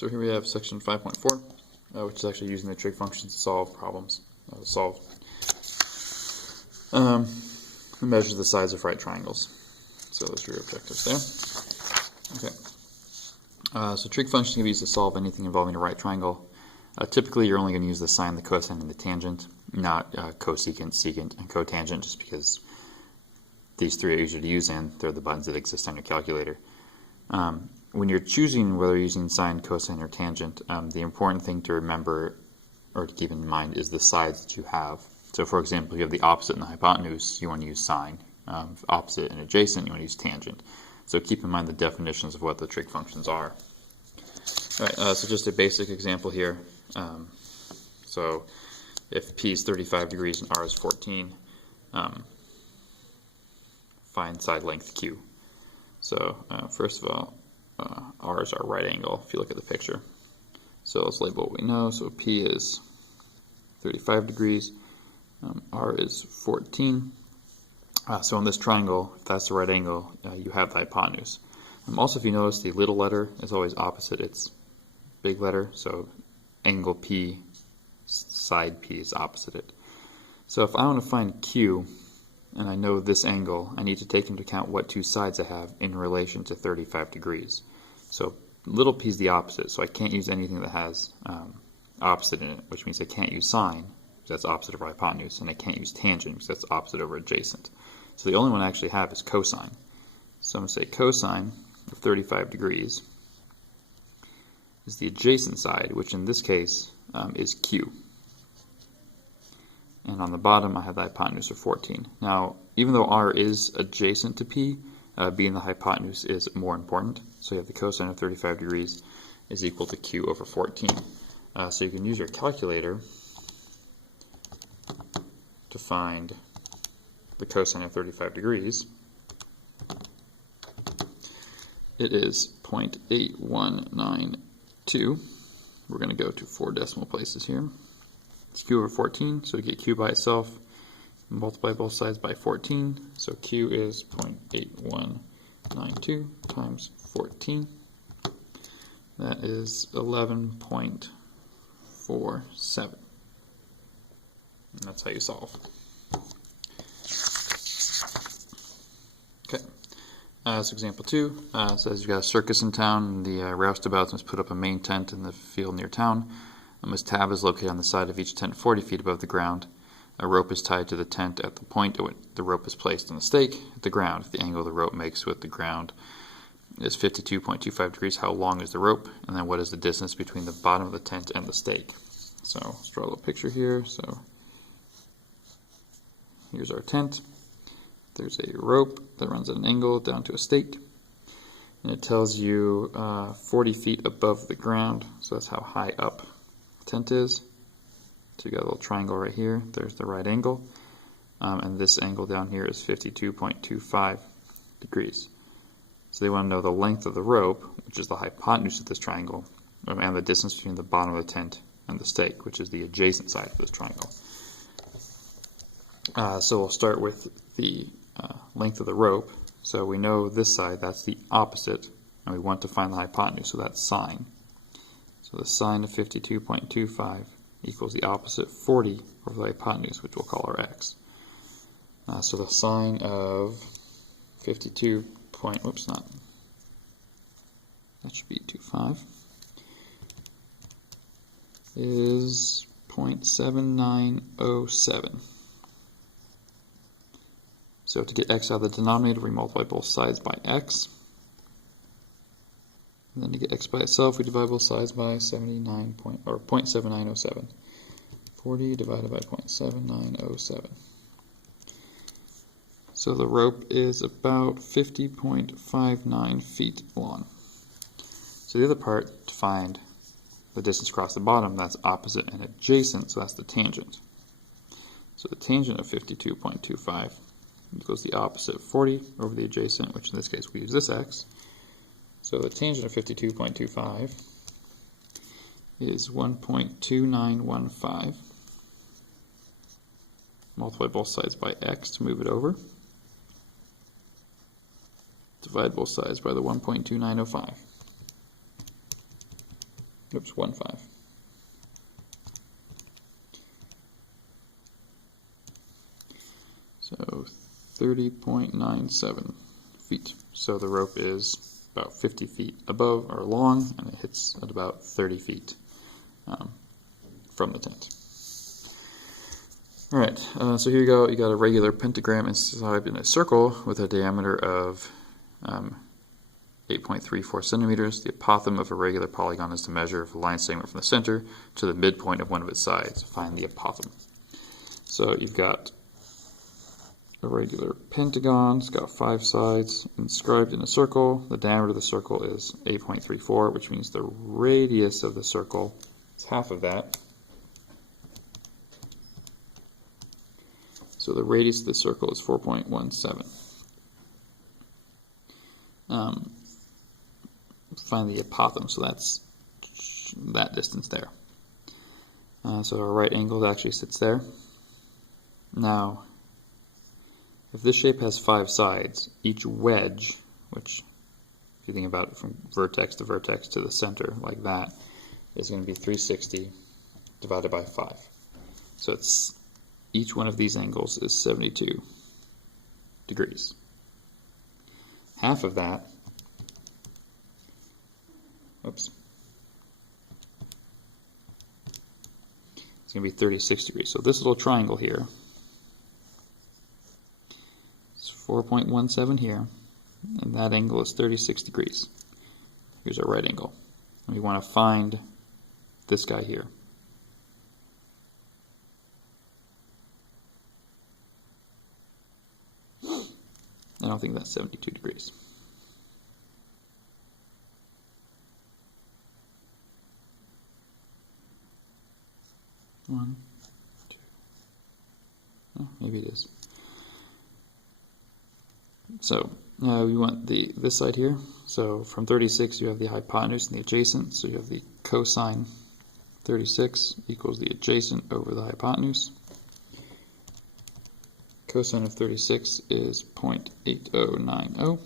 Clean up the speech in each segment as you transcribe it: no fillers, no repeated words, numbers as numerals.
So here we have section 5.4, which is actually using the trig functions to solve problems. Measure the sides of right triangles. So those are your objectives there. Okay. So trig functions can be used to solve anything involving a right triangle. Typically, you're only going to use the sine, the cosine, and the tangent, not cosecant, secant, and cotangent, just because these three are easier to use and they're the buttons that exist on your calculator. When you're choosing whether you're using sine, cosine, or tangent, the important thing to remember or to keep in mind is the sides that you have. So for example, you have the opposite and the hypotenuse, you want to use sine. Opposite and adjacent, you want to use tangent. So keep in mind the definitions of what the trig functions are. Alright, so just a basic example here. So if P is 35 degrees and R is 14, find side length Q. So first of all, R is our right angle if you look at the picture. So let's label what we know. So P is 35 degrees, R is 14. So in this triangle, if that's the right angle, you have the hypotenuse. Also, if you notice, the little letter is always opposite its big letter, so angle P, side P is opposite it. So if I want to find Q, and I know this angle, I need to take into account what two sides I have in relation to 35 degrees. So little p is the opposite, so I can't use anything that has opposite in it, which means I can't use sine, because that's opposite over hypotenuse, and I can't use tangent, because that's opposite over adjacent. So the only one I actually have is cosine. So I'm going to say cosine of 35 degrees is the adjacent side, which in this case is Q. And on the bottom I have the hypotenuse of 14. Now, even though R is adjacent to P, being the hypotenuse is more important. So you have the cosine of 35 degrees is equal to Q over 14. So you can use your calculator to find the cosine of 35 degrees. It is 0.8192. We're going to go to 4 decimal places here. It's Q over 14, so we get Q by itself. Multiply both sides by 14, so Q is 0.8192 times 14. That is 11.47. And that's how you solve. Okay. So example 2 says you've got a circus in town, and the roustabouts must put up a main tent in the field near town. This tab is located on the side of each tent 40 feet above the ground. A rope is tied to the tent at the point at which the rope is placed on the stake at the ground. If the angle the rope makes with the ground is 52.25 degrees, how long is the rope? And then what is the distance between the bottom of the tent and the stake? So let's draw a little picture here. So here's our tent. There's a rope that runs at an angle down to a stake. And it tells you 40 feet above the ground, so that's how high up the tent is. So you got a little triangle right here. There's the right angle. And this angle down here is 52.25 degrees. So they want to know the length of the rope, which is the hypotenuse of this triangle, and the distance between the bottom of the tent and the stake, which is the adjacent side of this triangle. So we'll start with the length of the rope. So we know this side, that's the opposite, and we want to find the hypotenuse, so that's sine. So the sine of 52.25 equals the opposite 40 over the hypotenuse, which we'll call our x. So the sine of 52 point, whoops, not, that should be 25, is 0.7907. So to get x out of the denominator, we multiply both sides by x. And then to get x by itself, we divide both sides by 0.7907. 40 divided by 0.7907. So the rope is about 50.59 feet long. So the other part, to find the distance across the bottom, that's opposite and adjacent, so that's the tangent. So the tangent of 52.25 equals the opposite 40 over the adjacent, which in this case we use this x. So the tangent of 52.25 is 1.2915. Multiply both sides by x to move it over. Divide both sides by the 1.2905. Oops, 1.5. So 30.97 feet. So the rope is about 50 feet above or long, and it hits at about 30 feet from the tent. Alright, so here you go. You got a regular pentagram inscribed in a circle with a diameter of 8.34 centimeters. The apothem of a regular polygon is the measure of a line segment from the center to the midpoint of one of its sides. Find the apothem. So you've got a regular pentagon. It's got 5 sides inscribed in a circle. The diameter of the circle is 8.34, which means the radius of the circle is half of that. So the radius of the circle is 4.17. Find the apothem, so that's that distance there. So our right angle actually sits there. Now, if this shape has 5 sides, each wedge, which if you think about it from vertex to the center like that, is going to be 360 divided by 5. So it's each one of these angles is 72 degrees. Half of that, oops, it's going to be 36 degrees. So this little triangle here is 4.17 here, and that angle is 36 degrees. Here's our right angle. And we want to find this guy here. I don't think that's 72 degrees. One, two. Oh, maybe it is. So we want this side here. So from 36 you have the hypotenuse and the adjacent. So you have the cosine 36 equals the adjacent over the hypotenuse. Cosine of 36 is 0.8090.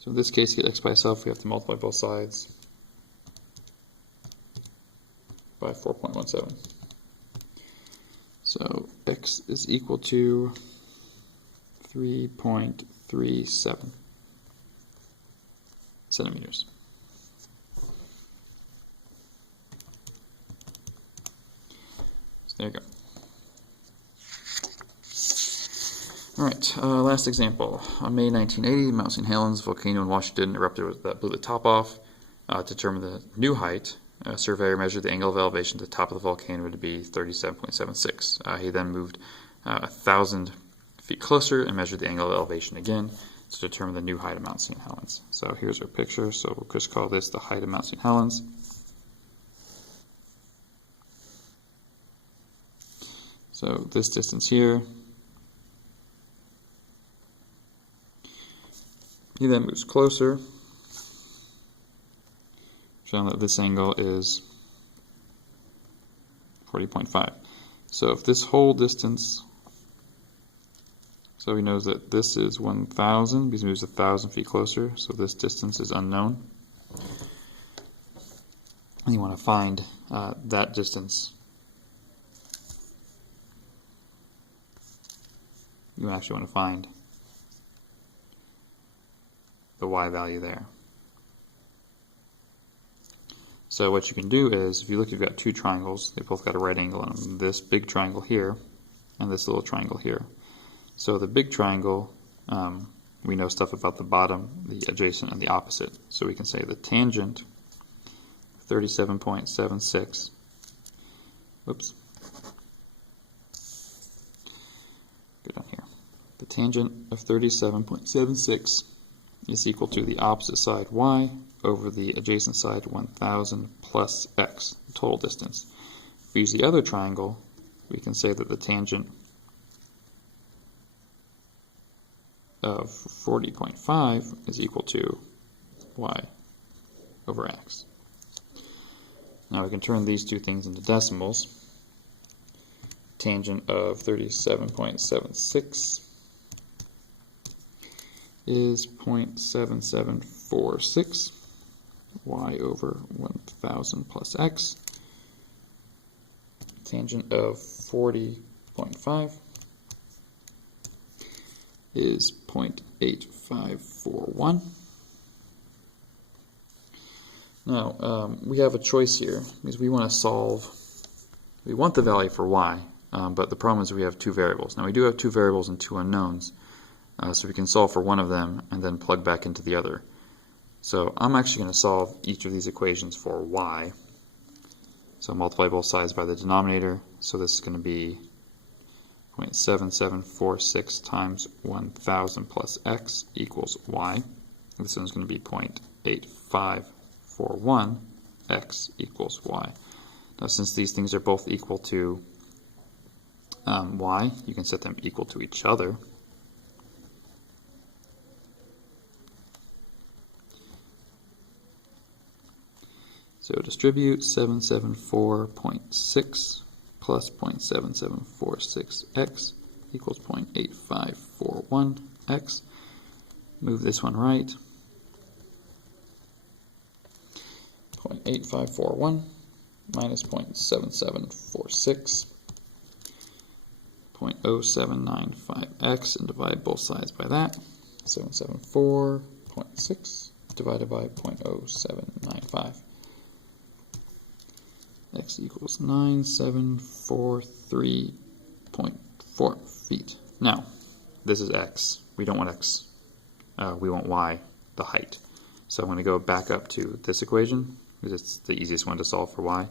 So in this case, to get x by itself, we have to multiply both sides by 4.17. So x is equal to 3.37 centimeters. So there you go. Alright, last example. On May 1980, Mount St. Helens volcano in Washington erupted that blew the top off. To determine the new height, a surveyor measured the angle of elevation to the top of the volcano to be 37.76. He then moved 1,000 feet closer and measured the angle of elevation again to determine the new height of Mount St. Helens. So here's our picture. So we'll just call this the height of Mount St. Helens. So this distance here. He then moves closer, showing that this angle is 40.5. So if this whole distance, so he knows that this is 1,000 because he moves 1,000 feet closer, so this distance is unknown. And you want to find that distance. You actually want to find the y value there. So what you can do is, if you look, you've got 2 triangles. They both got a right angle on them. This big triangle here and this little triangle here. So the big triangle, we know stuff about the bottom, the adjacent, and the opposite. So we can say the tangent, 37.76, whoops, go down here. The tangent of 37.76 is equal to the opposite side y over the adjacent side 1,000 plus x, the total distance. If we use the other triangle, we can say that the tangent of 40.5 is equal to y over x. Now we can turn these two things into decimals. Tangent of 37.76 is 0.7746. y over 1,000 plus x. Tangent of 40.5 is 0.8541. Now, we have a choice here, because we want the value for y, but the problem is we have two variables. Now, we do have two variables and two unknowns, so we can solve for one of them and then plug back into the other. So I'm actually going to solve each of these equations for y. So multiply both sides by the denominator, so this is going to be 0.7746 times 1,000 plus x equals y. This one's going to be 0.8541 x equals y. Now, since these things are both equal to y, you can set them equal to each other. So distribute 774.6 plus 0.7746x equals 0.8541x. Move this one right. 0.8541 minus 0.7746, 0.0795x, and divide both sides by that. 774.6 divided by 0.0795. X equals 9743.4 feet. Now, this is x. We don't want x. We want y, the height. So I'm going to go back up to this equation, because it's the easiest one to solve for y.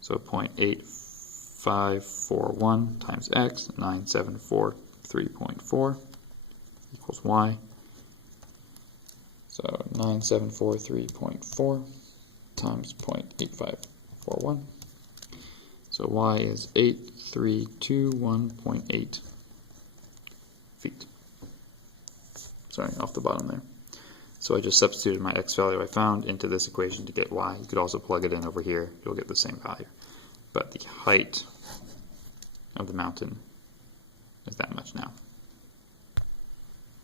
So 0.8541 times x, 9743.4 equals y. So 9743.4 times 0.8541. So y is 8321.8 feet. Sorry, off the bottom there. So I just substituted my x value I found into this equation to get y. You could also plug it in over here. You'll get the same value. But the height of the mountain is that much now.